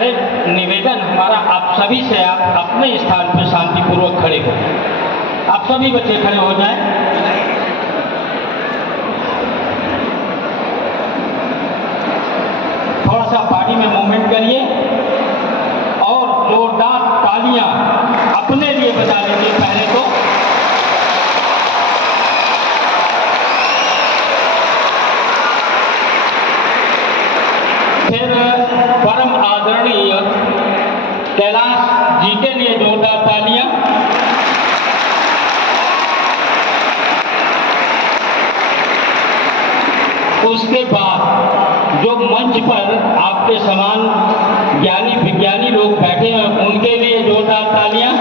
प्यारे निवेदन हमारा आप सभी से, आप अपने स्थान पर शांतिपूर्वक खड़े हो। आप सभी बच्चे खड़े हो जाएं। थोड़ा सा बॉडी में मूवमेंट करिए और जोरदार तालियां अपने लिए बजा लीजिए पहले तो। फिर परम आदरणीय कैलाश जी के लिए जोरदार तालियां। उसके बाद जो मंच पर आपके समान ज्ञानी विज्ञानी लोग बैठे हैं उनके लिए जोरदार तालियां।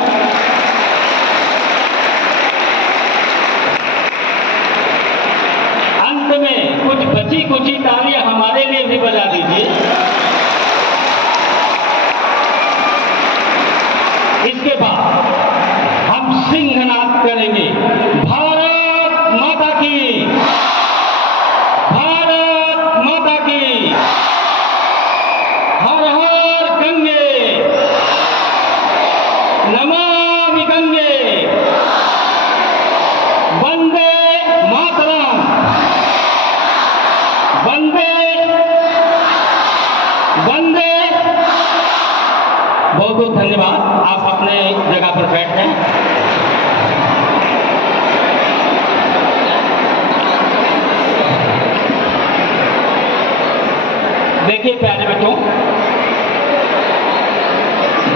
अंत में कुछ बची कुची तालियां हमारे लिए भी बजा दीजिए। इसके बाद हम सिंहनाद करेंगे, भारत माता की, भारत माता की, हर हर गंगे, नमामि गंगे, वंदे मातरम, वंदे वंदे। बहुत बहुत धन्यवाद। आप अपने जगह पर बैठ जाएं। देखिए प्यारे बच्चों,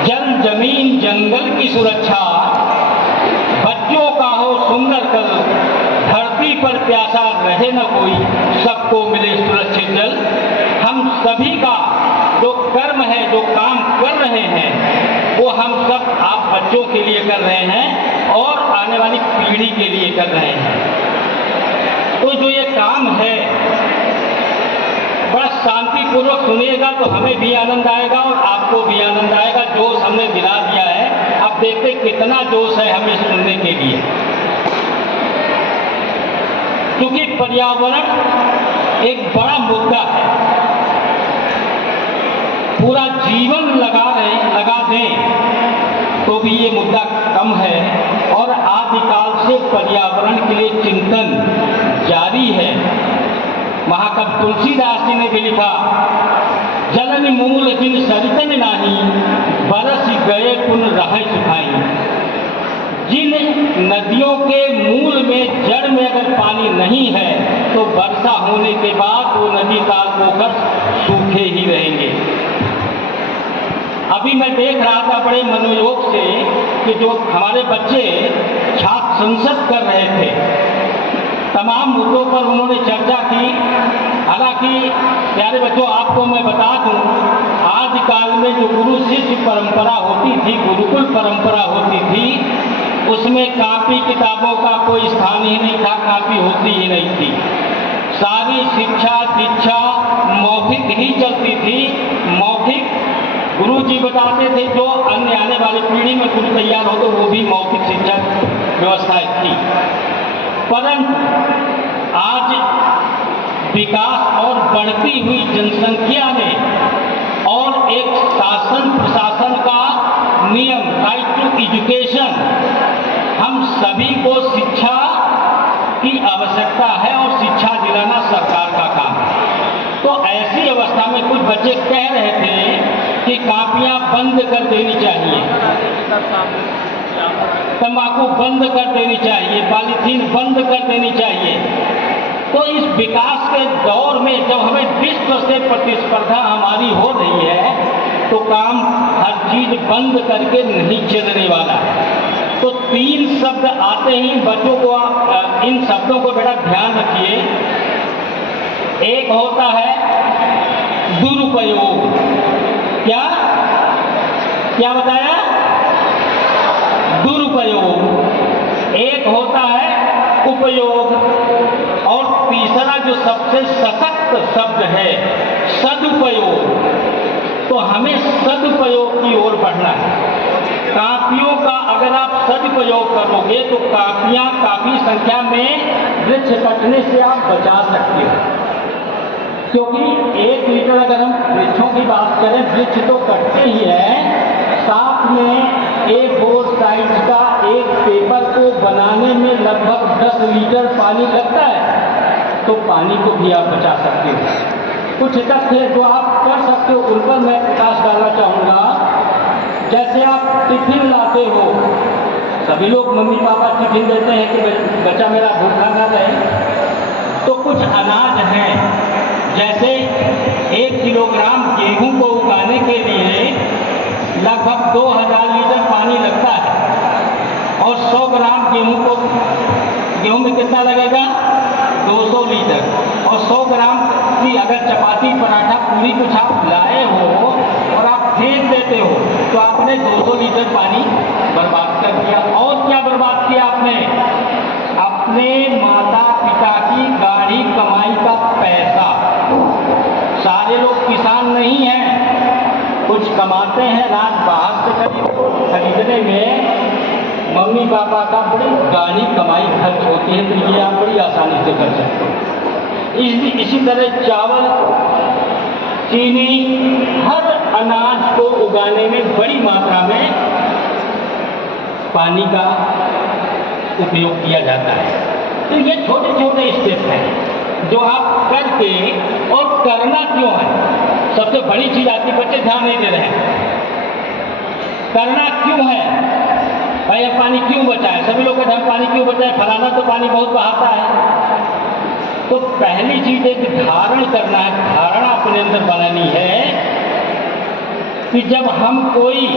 जल जमीन जंगल की सुरक्षा बच्चों का हो सुंदर कल, धरती पर प्यासा रहे न कोई, सबको मिले सुरक्षित जल। हम सभी का जो कर्म है, जो काम कर रहे हैं, वो हम सब आप बच्चों के लिए कर रहे हैं और आने वाली पीढ़ी के लिए कर रहे हैं। तो जो ये काम है बड़ा शांतिपूर्वक सुनिएगा तो हमें भी आनंद आएगा और आपको भी आनंद आएगा। जोश हमने दिला दिया है, अब देखते कितना जोश है हमें सुनने के लिए। क्योंकि पर्यावरण एक बड़ा मुद्दा है, पूरा जीवन लगा दें तो भी ये मुद्दा कम है। और आदिकाल से पर्यावरण के लिए चिंतन जारी है। महाकवि तुलसीदास जी ने भी लिखा, जलन मूल जिन सरितन नाही, बरस गए पुन रहै सुखाई। जिन नदियों के मूल में, जड़ में अगर पानी नहीं है तो वर्षा होने के बाद वो नदी ताल होकर सूखे ही रहेंगे। अभी मैं देख रहा था बड़े मनोयोग से कि जो हमारे बच्चे छात्र संसद कर रहे थे, तमाम मुद्दों पर उन्होंने चर्चा की। हालांकि प्यारे बच्चों, आपको मैं बता दूं, आदिकाल में जो गुरु शिष्य परंपरा होती थी, गुरुकुल परंपरा होती थी, उसमें कापी किताबों का कोई स्थान ही नहीं था, कापी होती ही नहीं थी। सारी शिक्षा दीक्षा मौखिक ही चलती थी। मौखिक गुरु जी बताते थे, जो अन्य आने वाली पीढ़ी में गुरु तैयार हो तो वो भी मौखिक शिक्षा व्यवस्था थी। परंतु आज विकास और बढ़ती हुई जनसंख्या ने और एक शासन प्रशासन का नियम, राइट टू एजुकेशन, हम सभी को शिक्षा की आवश्यकता है और शिक्षा दिलाना सरकार का काम है। तो ऐसी अवस्था में कुछ बच्चे कह रहे थे कि कापियां बंद कर देनी चाहिए, तंबाकू बंद कर देनी चाहिए, पॉलीथीन बंद कर देनी चाहिए। तो इस विकास के दौर में जब हमें विश्व से प्रतिस्पर्धा हमारी हो रही है तो काम हर चीज बंद करके नहीं चलने वाला है। तो तीन शब्द आते ही बच्चों को, इन शब्दों को बेटा ध्यान रखिए। एक होता है दुरुपयोग। क्या क्या बताया? दुरुपयोग। एक होता है उपयोग और तीसरा जो सबसे सशक्त शब्द है सदुपयोग। तो हमें सदुपयोग की ओर बढ़ना है। कापियों का अगर आप सदुपयोग करोगे तो कापियां काफी संख्या में वृक्ष कटने से आप बचा सकते हो। क्योंकि 1 लीटर अगर हम वृक्षों की बात करें, वृक्ष तो कटते ही है, साथ में A4 साइज का एक पेपर को बनाने में लगभग 10 लीटर पानी लगता है। तो पानी को भी आप बचा सकते हो। कुछ तथ्य जो आप कर सकते हो उन पर मैं प्रकाश डालना चाहूँगा। जैसे आप टिफिन लाते हो, सभी लोग मम्मी पापा टिफिन देते हैं कि बच्चा मेरा भूखा ना रहे। तो कुछ अनाज हैं, जैसे 1 किलोग्राम गेहूं को उगाने के लिए लगभग 2000 लीटर पानी लगता है और 100 ग्राम गेहूं में कितना लगेगा? 200 लीटर। और 100 ग्राम की अगर चपाती पराठा पूरी कुछ आप लाए हो और आप फेंक देते हो तो आपने 200 लीटर पानी बर्बाद कर दिया। और क्या बर्बाद किया आपने? अपने माता पिता की गाढ़ी कमाई का पैसा। सारे लोग किसान नहीं हैं, कुछ कमाते हैं, अनाज बाहर से खरीदने में मम्मी पापा का बड़ी गाढ़ी कमाई खर्च होती है, तो ये आप बड़ी आसानी से कर सकते हो। इसी तरह चावल, चीनी, हर अनाज को उगाने में बड़ी मात्रा में पानी का उपयोग किया जाता है। तो ये छोटे छोटे स्टेप हैं जो आप करके, और करना क्यों है? सबसे बड़ी चीज आती है, बच्चे ध्यान नहीं दे रहे हैं। करना क्यों है? भाई अब पानी क्यों बचाए? सभी लोग कहते हैं पानी क्यों बचाए, फलाना तो पानी बहुत बहाता है। तो पहली चीज एक धारण करना है, धारणा अपने अंदर बनानी है कि जब हम कोई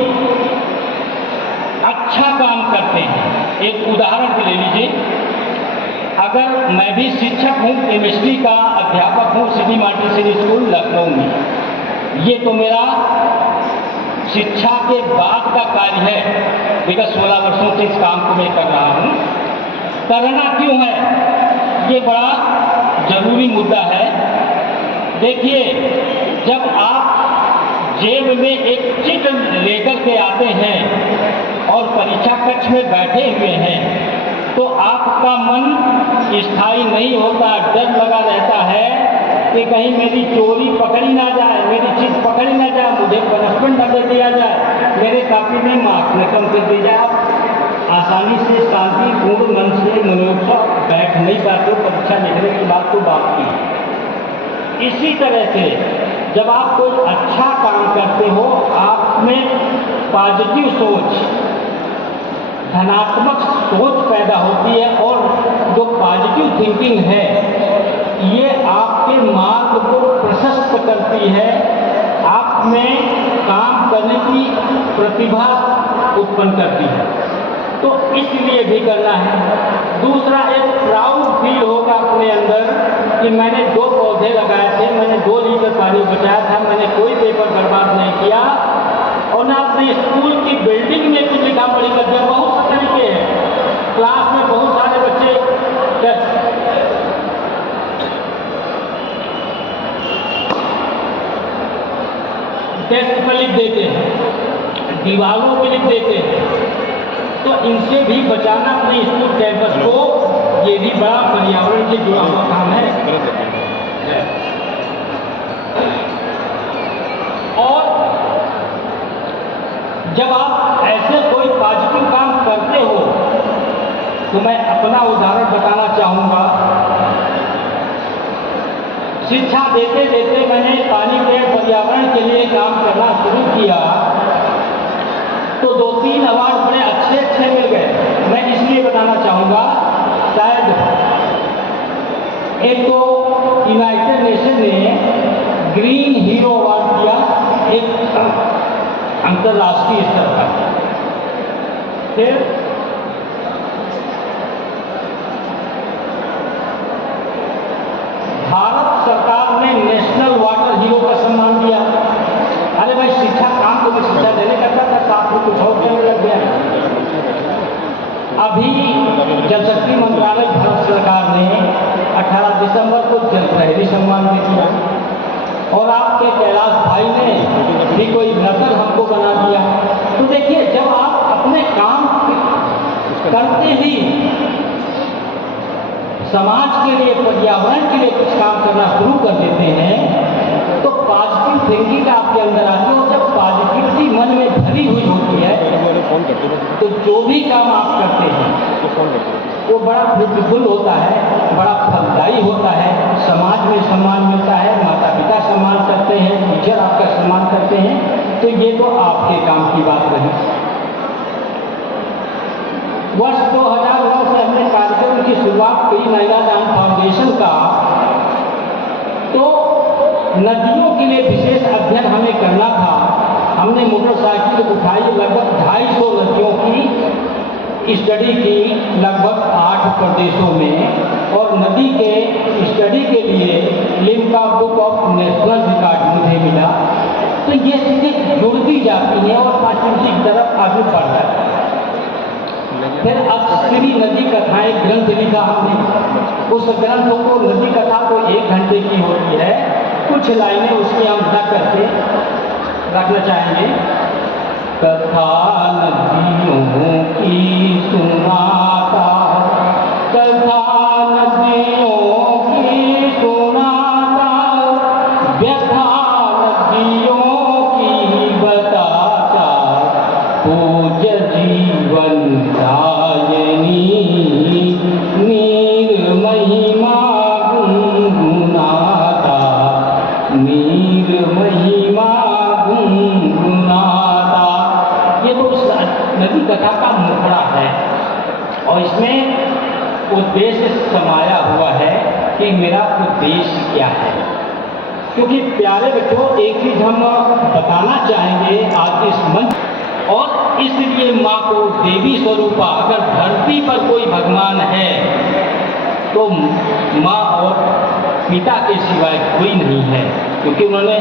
अच्छा काम करते हैं, एक उदाहरण ले लीजिए, अगर मैं भी शिक्षक हूँ, केमिस्ट्री का अध्यापक हूँ सिटी मॉन्टेसरी स्कूल लखनऊ में, ये तो मेरा शिक्षा के बाद का कार्य है। विगत 16 वर्षों से इस काम को मैं कर रहा हूँ। करना क्यों है, ये बड़ा जरूरी मुद्दा है। देखिए, जब आप जेब में एक चिट लेकर के आते हैं और परीक्षा कक्ष में बैठे हुए हैं, तो आपका मन स्थायी नहीं होता, डर लगा रहता है कि कहीं मेरी चोरी पकड़ी ना जाए, मेरी चीज पकड़ी ना जाए, मुझे पनिशमेंट न दे दिया जाए, मेरे कॉपी में मार्क्स न कम कर दिया जाए। आप आसानी से शांतिपूर्ण मन से मनोयोग से बैठ नहीं पाते हो, परीक्षा लिखने की बात तो बात की। इसी तरह से जब आप कोई अच्छा काम करते हो, आप में पॉजिटिव सोच, धनात्मक सोच पैदा होती है, और जो पॉजिटिव थिंकिंग है ये आपके मार्ग को प्रशस्त करती है, आप में काम करने की प्रतिभा उत्पन्न करती है। तो इसलिए भी करना है। दूसरा, एक प्राउड फील होगा अपने अंदर कि मैंने 2 पौधे लगाए थे, मैंने 2 लीटर पानी बचाया था, मैंने कोई पेपर बर्बाद नहीं किया, और ना अपने स्कूल की बिल्डिंग में कुछ लिखा पढ़ी कर दिया। बहुत से तरीके हैं, क्लास में बहुत सारे बच्चे डेस्क पर लिख देते हैं, दीवारों पर लिख देते हैं। तो इनसे भी बचाना अपने स्कूल कैंपस को, ये भी बड़ा पर्यावरण से जुड़ा हुआ काम है। और जब आप ऐसे कोई पॉजिटिव काम करते हो, तो मैं अपना उदाहरण बताना चाहूँगा। शिक्षा देते देते मैंने पानी के पर्यावरण के लिए काम करना शुरू किया, तो 2-3 अवार्ड बड़े अच्छे मिल गए। मैं इसलिए बताना चाहूँगा, शायद एक तो यूनाइटेड नेशन ने ग्रीन हीरो अवार्ड दिया, एक अंतर्राष्ट्रीय स्तर पर। फिर भारत सरकार ने नेशनल वाटर हीरो का सम्मान दिया। अरे भाई, शिक्षा काम को भी शिक्षा देने करता था, साथ में कुछ और करने लग गया। अभी जल शक्ति मंत्रालय भारत सरकार ने 18 दिसंबर को जल प्रहरी सम्मान भी किया, और आपके कैलाश भाई ने भी कोई नकल हमको बना दिया। तो देखिए, जब आप अपने काम करते ही समाज के लिए, पर्यावरण के लिए कुछ काम करना शुरू कर देते हैं तो पॉजिटिव थिंकिंग आपके अंदर आती है। और जब पॉजिटिविटी मन में भरी हुई होती है तो जो भी काम आप करते हैं वो बड़ा फ्रूटफुल होता है, बड़ा फलदायी होता है। समाज में सम्मान मिलता है, माता पिता सम्मान करते हैं, टीचर आपका सम्मान करते हैं। तो ये तो आपके काम की बात रही। वर्ष 2009 से हमने कार्यक्रम की शुरुआत की महिला दान फाउंडेशन का। तो नदियों के लिए विशेष अध्ययन हमें करना था। हमने मोटरसाइकिल उठाई, लगभग 250 नदियों की स्टडी की, लगभग 8 प्रदेशों में। और नदी के स्टडी के लिए Limca book of national record मुझे मिला। तो ये चीज़ें जुड़ती जाती हैं और पॉजिटिविटी की तरफ आगे बढ़ रहा है। फिर अक्षरी नदी कथाएं ग्रंथ लिखा हमने। उस ग्रंथों को, नदी कथा तो 1 घंटे की होती है, कुछ लाइनें उसकी हम ढक करके रखना चाहेंगे। कथा नदियों की सुनाता, कथा नदियों की सुनाता, व्यथा नदियों की बताता, पूज्य जीवन दायिनी, नीर महिमा गुनगुनाता, नीर महिमा गुनगुनाता। ये तो उस नदी कथा का मुखड़ा है और इसमें उद्देश्य समाया हुआ है कि मेरा उद्देश्य क्या है। क्योंकि प्यारे बच्चों, एक चीज हम बताना चाहेंगे आज इस मंच, और इसलिए माँ को देवी स्वरूपा, अगर धरती पर कोई भगवान है तो माँ और पिता के सिवाय कोई नहीं है। क्योंकि उन्होंने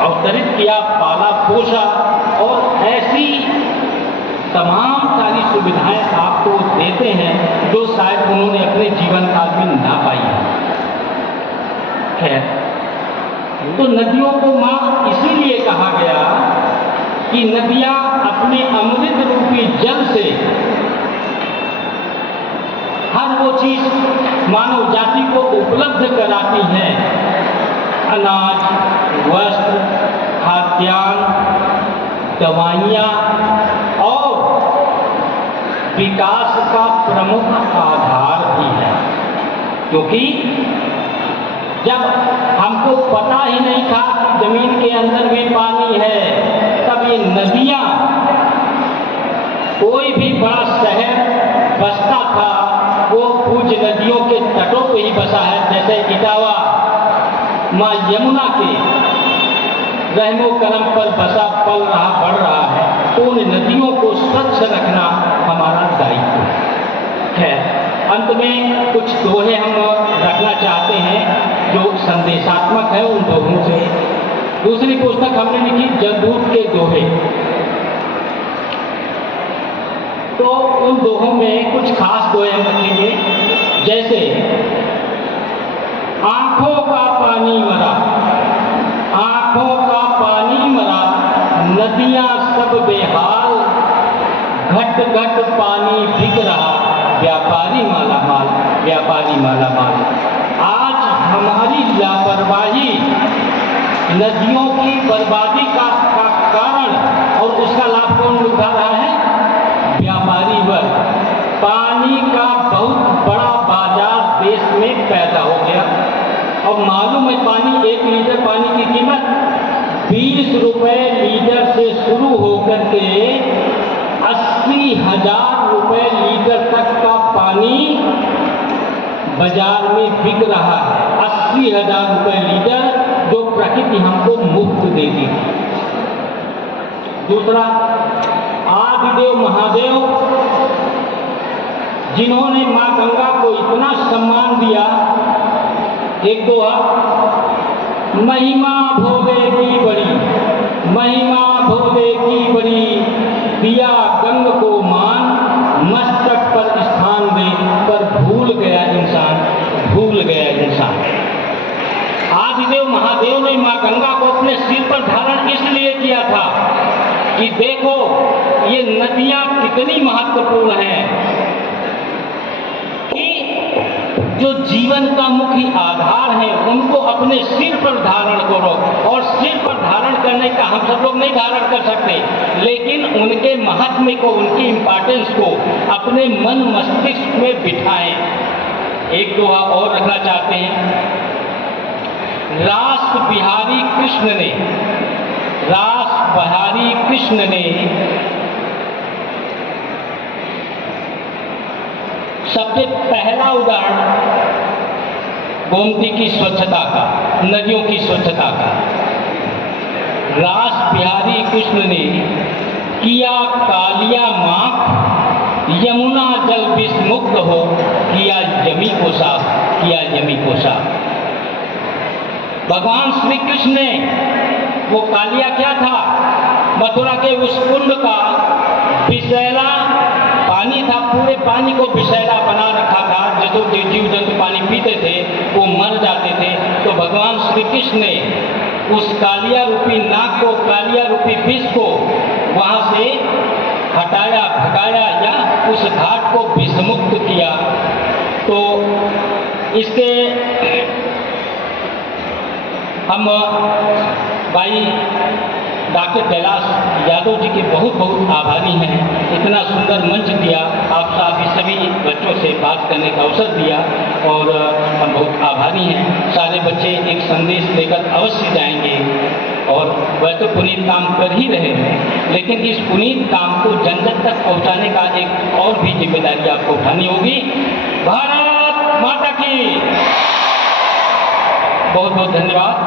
अवतरित किया, पाला पोषा और ऐसी तमाम सारी सुविधाएं आपको देते हैं जो शायद उन्होंने अपने जीवन काल में ना पाई है। खैर, तो नदियों को माँ इसीलिए कहा गया कि नदियां अपने अमृत रूपी जल से हर वो चीज मानव जाति को उपलब्ध कराती हैं। अनाज, वस्त्र, खाद्यान्न, दवाइयाँ और विकास का प्रमुख आधार भी है। क्योंकि जब हमको पता ही नहीं था कि जमीन के अंदर भी पानी है, तब ये नदियाँ, कोई भी बड़ा शहर बसता था वो पूज्य नदियों के तटों पे ही बसा है। जैसे इटावा माँ यमुना के रहमो करम पर बसा, पल रहा, बढ़ रहा है। तो उन नदियों को स्वच्छ रखना हमारा दायित्व है। खैर, अंत में कुछ दोहे हम रखना चाहते हैं जो संदेशात्मक है उन दोहों से। दूसरी पुस्तक हमने लिखी जमदूत के दोहे। तो उन दोहों में कुछ खास दोहे हम रखेंगे, जैसे आंखों का पानी मरा, आंखों का पानी मरा, नदियां सब बेहाल, घट घट पानी बिक रहा, व्यापारी माला माल, व्यापारी माला माल। आज हमारी लापरवाही नदियों की बर्बादी का कारण, और उसका लाभ कौन उठा रहा है? व्यापारी वर्ग। पानी का बहुत बड़ा बाजार देश में पैदा हो गया। और मालूम है, पानी 1 लीटर पानी की कीमत 20 रुपए लीटर से शुरू होकर के 80,000 रुपए लीटर तक का पानी बाजार में बिक रहा है। 80,000 रुपए लीटर, जो प्रकृति हमको मुफ्त देती है। दूसरा, आदिदेव महादेव जिन्होंने माँ गंगा को इतना सम्मान दिया। एक दोहा, महिमा भोले की बड़ी, महिमा भोले की बड़ी, दिया गंग को मान, मस्तक पर स्थान दे, पर भूल गया इंसान, भूल गया इंसान। आदिदेव महादेव ने माँ गंगा को अपने सिर पर धारण इसलिए किया था कि देखो ये नदियां कितनी महत्वपूर्ण हैं कि जो जीवन का मुख्य आधार है उनको अपने सिर पर धारण करो। और सिर पर धारण करने का हम सब लोग नहीं धारण कर सकते, लेकिन उनके महात्म्य को, उनकी इम्पोर्टेंस को अपने मन मस्तिष्क में बिठाएं। एक दोहा और रखना चाहते हैं। रास बिहारी कृष्ण ने सबसे पहला उदाहरण गोमती की स्वच्छता का, नदियों की स्वच्छता का, रास बिहारी कृष्ण ने किया कालिया माख, यमुना जल विष मुक्त हो, किया जमी को साफ। भगवान श्री कृष्ण ने, वो कालिया क्या था, मथुरा के उस कुंड का विषैला पानी था, पूरे पानी को विषैला बना रखा था। जो जीव जंतु पानी पीते थे वो मर जाते थे। तो भगवान श्री कृष्ण ने उस कालिया रूपी नाग को, कालिया रूपी विष को वहाँ से हटाया, भगाया, या उस घाट को विषमुक्त किया। तो इसके हम भाई डॉक्टर कैलाश यादव जी के बहुत बहुत आभारी हैं। इतना सुंदर मंच दिया, आप सभी बच्चों से बात करने का अवसर दिया, और हम बहुत आभारी हैं। सारे बच्चे एक संदेश लेकर अवश्य जाएंगे, और वह तो पुनीत काम कर ही रहे हैं, लेकिन इस पुनीत काम को जन जन तक पहुँचाने का एक और भी जिम्मेदारी आपको उठानी होगी। भारत माता की बहुत बहुत धन्यवाद।